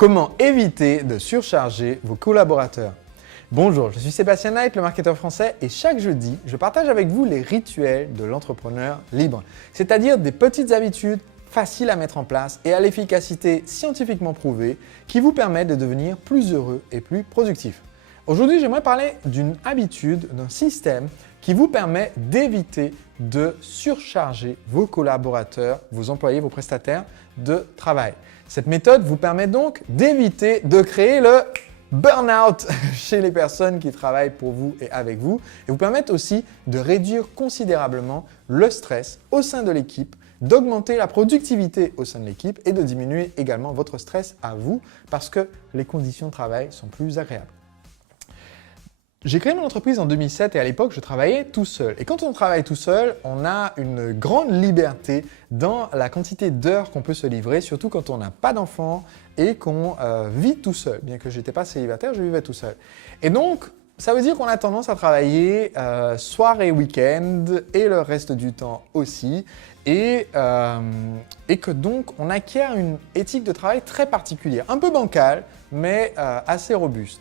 Comment éviter de surcharger vos collaborateurs? Bonjour, je suis Sébastien Knight, le marketeur français, et chaque jeudi, je partage avec vous les rituels de l'entrepreneur libre, c'est-à-dire des petites habitudes faciles à mettre en place et à l'efficacité scientifiquement prouvée qui vous permettent de devenir plus heureux et plus productif. Aujourd'hui, j'aimerais parler d'une habitude, d'un système qui vous permet d'éviter de surcharger vos collaborateurs, vos employés, vos prestataires de travail. Cette méthode vous permet donc d'éviter de créer le burn-out chez les personnes qui travaillent pour vous et avec vous et vous permettre aussi de réduire considérablement le stress au sein de l'équipe, d'augmenter la productivité au sein de l'équipe et de diminuer également votre stress à vous parce que les conditions de travail sont plus agréables. J'ai créé mon entreprise en 2007 et à l'époque, je travaillais tout seul. Et quand on travaille tout seul, on a une grande liberté dans la quantité d'heures qu'on peut se livrer, surtout quand on n'a pas d'enfants et qu'on vit tout seul. Bien que je n'étais pas célibataire, je vivais tout seul. Et donc, ça veut dire qu'on a tendance à travailler soir et week-end et le reste du temps aussi. Et que donc, on acquiert une éthique de travail très particulière, un peu bancale, mais assez robuste.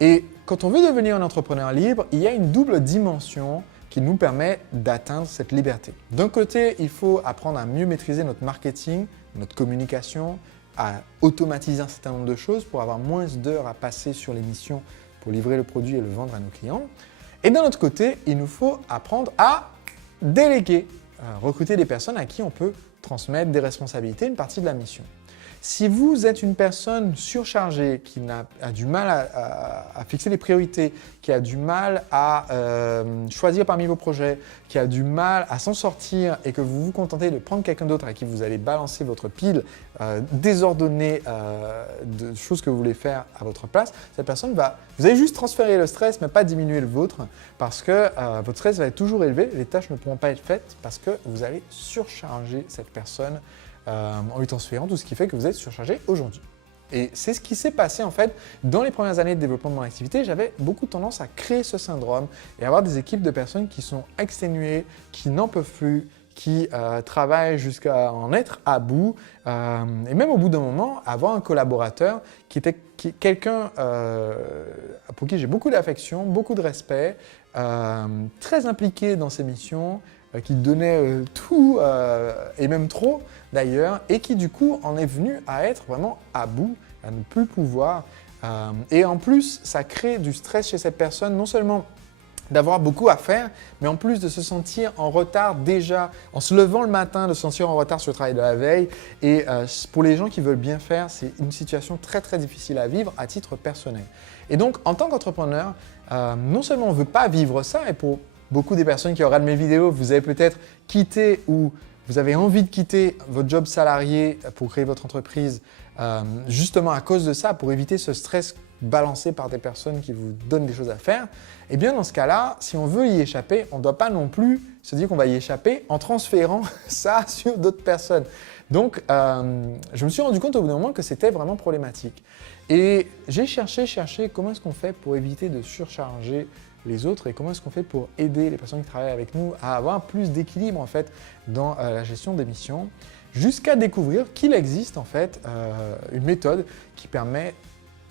Et quand on veut devenir un entrepreneur libre, il y a une double dimension qui nous permet d'atteindre cette liberté. D'un côté, il faut apprendre à mieux maîtriser notre marketing, notre communication, à automatiser un certain nombre de choses pour avoir moins d'heures à passer sur les missions pour livrer le produit et le vendre à nos clients. Et d'un autre côté, il nous faut apprendre à déléguer, recruter des personnes à qui on peut transmettre des responsabilités, une partie de la mission. Si vous êtes une personne surchargée qui a du mal à fixer les priorités, qui a du mal à choisir parmi vos projets, qui a du mal à s'en sortir et que vous vous contentez de prendre quelqu'un d'autre à qui vous allez balancer votre pile désordonnée de choses que vous voulez faire à votre place, cette personne vous allez juste transférer le stress mais pas diminuer le vôtre parce que votre stress va être toujours élevé, les tâches ne pourront pas être faites parce que vous allez surcharger cette personne en lui transférant tout ce qui fait que vous êtes surchargé aujourd'hui. Et c'est ce qui s'est passé en fait dans les premières années de développement de mon activité. J'avais beaucoup tendance à créer ce syndrome et avoir des équipes de personnes qui sont exténuées, qui n'en peuvent plus, qui travaillent jusqu'à en être à bout et même au bout d'un moment, avoir un collaborateur qui était quelqu'un pour qui j'ai beaucoup d'affection, beaucoup de respect, très impliqué dans ses missions, qui donnait tout et même trop d'ailleurs et qui du coup en est venu à être vraiment à bout, à ne plus pouvoir. Et en plus, ça crée du stress chez cette personne, non seulement d'avoir beaucoup à faire, mais en plus de se sentir en retard déjà, en se levant le matin, de se sentir en retard sur le travail de la veille. Et pour les gens qui veulent bien faire, c'est une situation très très difficile à vivre à titre personnel. Et donc, en tant qu'entrepreneur, non seulement on ne veut pas vivre ça, et pour beaucoup des personnes qui regardent mes vidéos, vous avez peut-être quitté ou vous avez envie de quitter votre job salarié pour créer votre entreprise justement à cause de ça, pour éviter ce stress balancé par des personnes qui vous donnent des choses à faire. Eh bien dans ce cas-là, si on veut y échapper, on ne doit pas non plus se dire qu'on va y échapper en transférant ça sur d'autres personnes. Donc, je me suis rendu compte au bout d'un moment que c'était vraiment problématique. Et j'ai cherché comment est-ce qu'on fait pour éviter de surcharger les autres et comment est-ce qu'on fait pour aider les personnes qui travaillent avec nous à avoir plus d'équilibre en fait dans la gestion des missions, jusqu'à découvrir qu'il existe en fait une méthode qui permet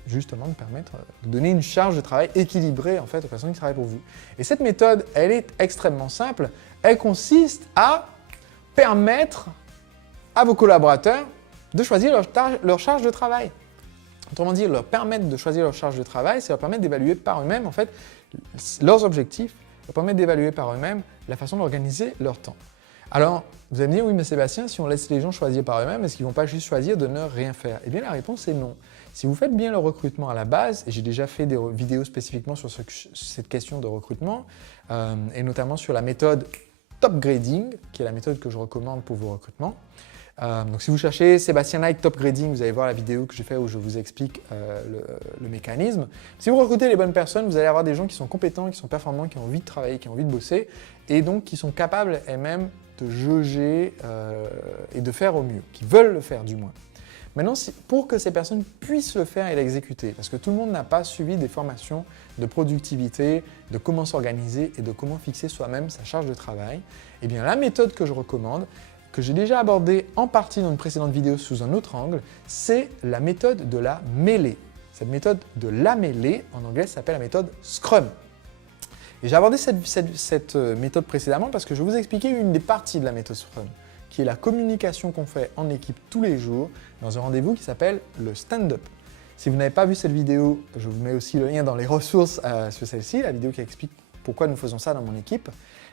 justement de donner une charge de travail équilibrée en fait aux personnes qui travaillent pour vous. Et cette méthode, elle est extrêmement simple. Elle consiste à permettre à vos collaborateurs de choisir leur charge de travail. Autrement dit, leur permettre de choisir leur charge de travail, c'est leur permettre d'évaluer par eux-mêmes en fait leurs objectifs, leur permettre d'évaluer par eux-mêmes la façon d'organiser leur temps. Alors, vous allez me dire, oui mais Sébastien, si on laisse les gens choisir par eux-mêmes, est-ce qu'ils ne vont pas juste choisir de ne rien faire? Eh bien la réponse est non. Si vous faites bien le recrutement à la base, et j'ai déjà fait des vidéos spécifiquement sur cette question de recrutement, et notamment sur la méthode Top Grading, qui est la méthode que je recommande pour vos recrutements. Donc si vous cherchez Sébastien Knight Top Grading, vous allez voir la vidéo que j'ai faite où je vous explique le mécanisme. Si vous recrutez les bonnes personnes, vous allez avoir des gens qui sont compétents, qui sont performants, qui ont envie de travailler, qui ont envie de bosser et donc qui sont capables elles-mêmes de jauger et de faire au mieux, qui veulent le faire du moins. Maintenant, pour que ces personnes puissent le faire et l'exécuter, parce que tout le monde n'a pas suivi des formations de productivité, de comment s'organiser et de comment fixer soi-même sa charge de travail, eh bien la méthode que je recommande, que j'ai déjà abordé en partie dans une précédente vidéo sous un autre angle, c'est la méthode de la mêlée. Cette méthode de la mêlée, en anglais, s'appelle la méthode Scrum. Et j'ai abordé cette méthode précédemment parce que je vais vous expliquer une des parties de la méthode Scrum, qui est la communication qu'on fait en équipe tous les jours dans un rendez-vous qui s'appelle le stand-up. Si vous n'avez pas vu cette vidéo, je vous mets aussi le lien dans les ressources sur celle-ci, la vidéo qui explique pourquoi nous faisons ça dans mon équipe.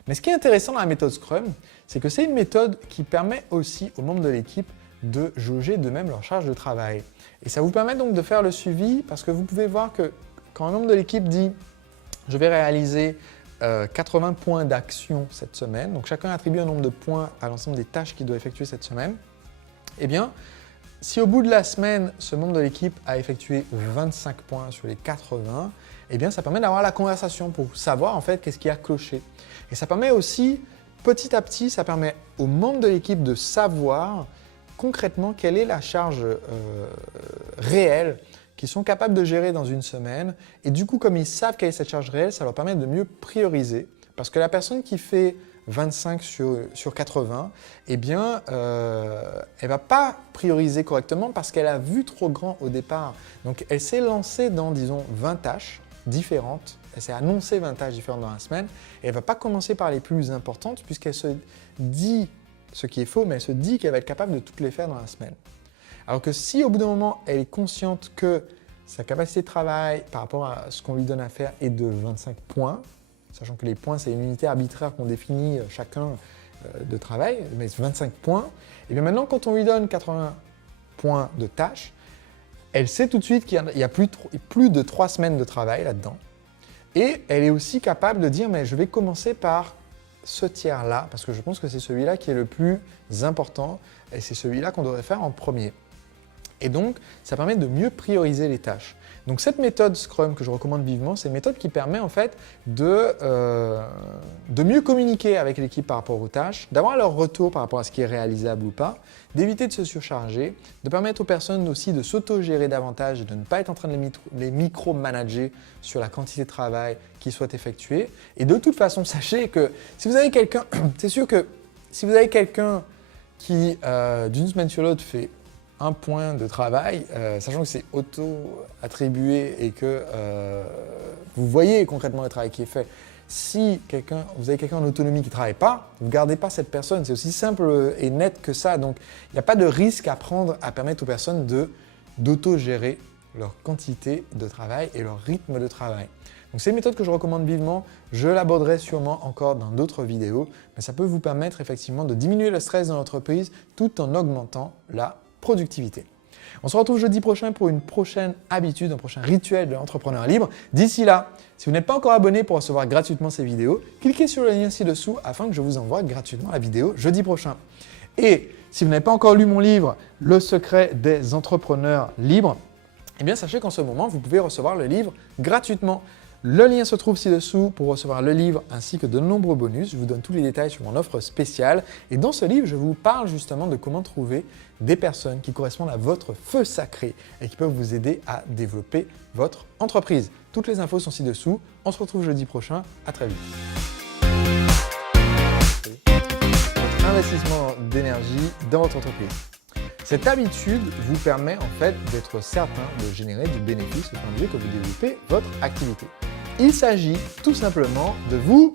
Mais ce qui est intéressant dans la méthode Scrum, c'est que c'est une méthode qui permet aussi aux membres de l'équipe de jauger d'eux-mêmes leur charge de travail. Et ça vous permet donc de faire le suivi parce que vous pouvez voir que quand un membre de l'équipe dit « je vais réaliser 80 points d'action cette semaine », donc chacun attribue un nombre de points à l'ensemble des tâches qu'il doit effectuer cette semaine, eh bien, si au bout de la semaine, ce membre de l'équipe a effectué 25 points sur les 80, eh bien, ça permet d'avoir la conversation pour savoir en fait qu'est-ce qui a cloché. Et ça permet aussi, petit à petit, ça permet aux membres de l'équipe de savoir concrètement quelle est la charge réelle qu'ils sont capables de gérer dans une semaine. Et du coup, comme ils savent quelle est cette charge réelle, ça leur permet de mieux prioriser. Parce que la personne qui fait 25 sur 80, eh bien, elle ne va pas prioriser correctement parce qu'elle a vu trop grand au départ. Donc, elle s'est lancée dans, disons, 20 tâches différentes. Elle s'est annoncé 20 tâches différentes dans la semaine. Et elle ne va pas commencer par les plus importantes puisqu'elle se dit, ce qui est faux, mais elle se dit qu'elle va être capable de toutes les faire dans la semaine. Alors que si au bout d'un moment, elle est consciente que sa capacité de travail par rapport à ce qu'on lui donne à faire est de 25 points, sachant que les points, c'est une unité arbitraire qu'on définit chacun de travail, mais 25 points. Et bien maintenant, quand on lui donne 80 points de tâches, elle sait tout de suite qu'il y a plus de 3 semaines de travail là-dedans. Et elle est aussi capable de dire, mais je vais commencer par ce tiers-là, parce que je pense que c'est celui-là qui est le plus important, et c'est celui-là qu'on devrait faire en premier. Et donc, ça permet de mieux prioriser les tâches. Donc cette méthode Scrum que je recommande vivement, c'est une méthode qui permet en fait de mieux communiquer avec l'équipe par rapport aux tâches, d'avoir leur retour par rapport à ce qui est réalisable ou pas, d'éviter de se surcharger, de permettre aux personnes aussi de s'auto-gérer davantage et de ne pas être en train de les micro-manager sur la quantité de travail qu'ils souhaitent effectuer. Et de toute façon, sachez que si vous avez quelqu'un, c'est sûr que si vous avez quelqu'un qui d'une semaine sur l'autre fait un point de travail, sachant que c'est auto-attribué et que vous voyez concrètement le travail qui est fait. Si vous avez quelqu'un en autonomie qui ne travaille pas, vous ne gardez pas cette personne. C'est aussi simple et net que ça. Donc, il n'y a pas de risque à prendre à permettre aux personnes d'auto-gérer leur quantité de travail et leur rythme de travail. Donc, c'est une méthode que je recommande vivement. Je l'aborderai sûrement encore dans d'autres vidéos, mais ça peut vous permettre effectivement de diminuer le stress dans l'entreprise tout en augmentant la productivité. On se retrouve jeudi prochain pour une prochaine habitude, un prochain rituel de l'entrepreneur libre. D'ici là, si vous n'êtes pas encore abonné pour recevoir gratuitement ces vidéos, cliquez sur le lien ci-dessous afin que je vous envoie gratuitement la vidéo jeudi prochain. Et si vous n'avez pas encore lu mon livre « Le secret des entrepreneurs libres », eh bien sachez qu'en ce moment, vous pouvez recevoir le livre gratuitement. Le lien se trouve ci-dessous pour recevoir le livre ainsi que de nombreux bonus. Je vous donne tous les détails sur mon offre spéciale. Et dans ce livre, je vous parle justement de comment trouver des personnes qui correspondent à votre feu sacré et qui peuvent vous aider à développer votre entreprise. Toutes les infos sont ci-dessous. On se retrouve jeudi prochain. À très vite. Votre investissement d'énergie dans votre entreprise. Cette habitude vous permet en fait d'être certain de générer du bénéfice au fur et à mesure que vous développez votre activité. Il s'agit tout simplement de vous